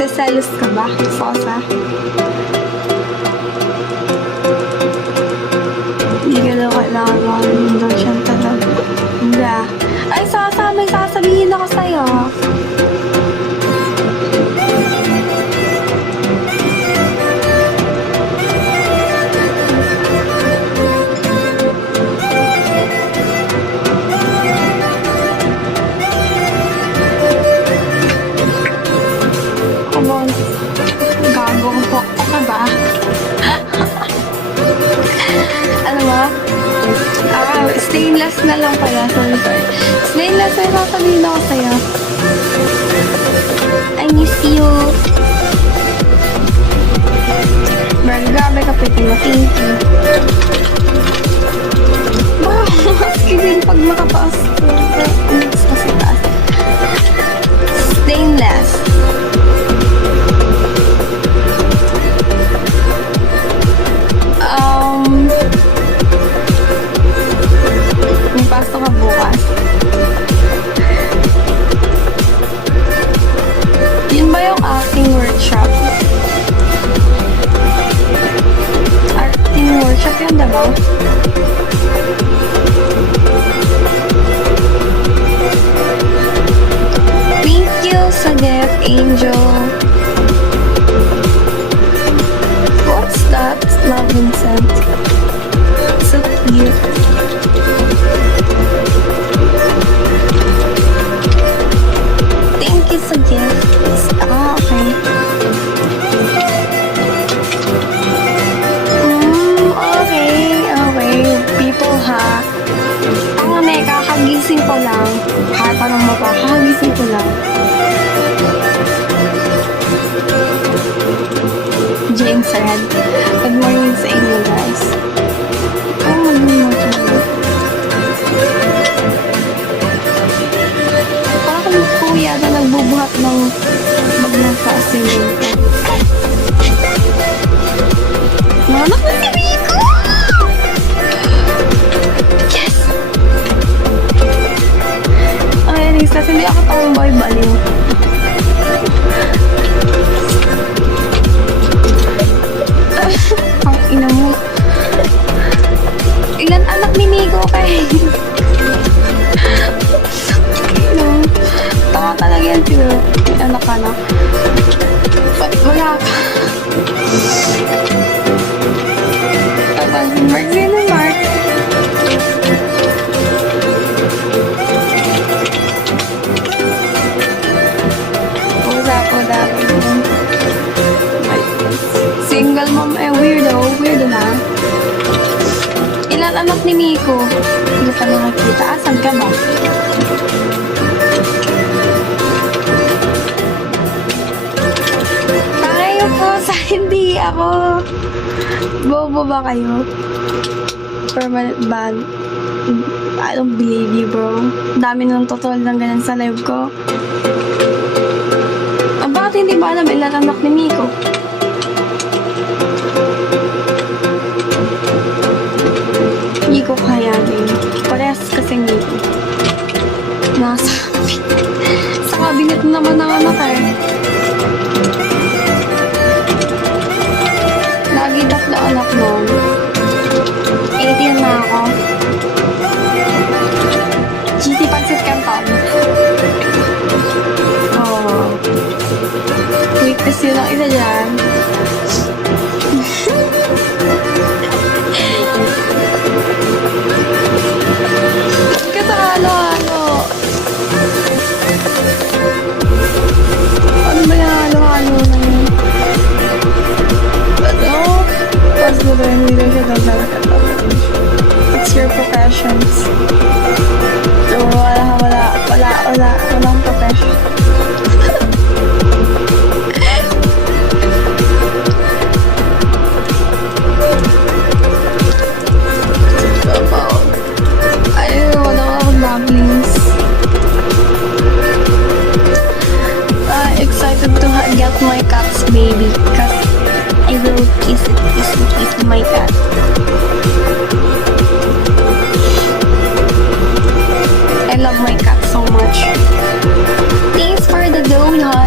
Seselos ka ba? Sosa? Hindi ka daw kailangan mo siyang talaga. Hindi ah. Ay, Sosa, may sasabihin ako sa'yo. Gagong po ka ba? Ano ba? Stainless na lang pala. Sorry. Stainless ay sasabihin ako sa'yo. I miss you. Well, grabe ka pretty mo. Thank you. Wow, mas kilig pag makapaas. Kasi taas. Stainless. May pasok ka bukas. Yun ba yung acting workshop? Acting workshop yun, diba? Thank you sa gift, Angel. What's that? Love Vincent. So cute. Thank you sa gifts. Okay. Okay. People ha. Ang kakagising ko lang. Tanong mo pa, kakagising ko lang. James Red. Good morning sa inyo, guys. Parang kuya na nagbubuhat ng bagong fasting ko. Nanak na si Rico! Yes! Ay, Lisa, hindi ako tomboy baliw. Ang ina mo. Ilan anak ni Nico kay? Tama talaga yan sila. May anak ka na. Wala ka. Tapos si Mark. Sino Mark? Wala. Single mom eh, weirdo na. Ilan anak ni Miko? Hindi pa nakakita. Asan ka ba? Kayo po sa hindi ako. Bobo ba kayo? Permanent ban. I don't believe you, bro. Dami nung totoo lang ganun sa live ko. Bakit hindi ba alam ilan anak ni Miko? Hindi ko kaya din. Parehas kasing dito. Nasa sa cabinet naman ng anak eh. Lagi tatlo anak noon. 18 na ako. GT Pansit Canton. Oh. Weakness yun ang isa dyan. Halo-halo. Ano ba yung halo-halo na yun? Ano? Pas na ba yung leadership ng It's your professions. So, walang profession. Excited to get my cat's baby because I will kiss my cat. I love my cat so much. Thanks for the Although we hot.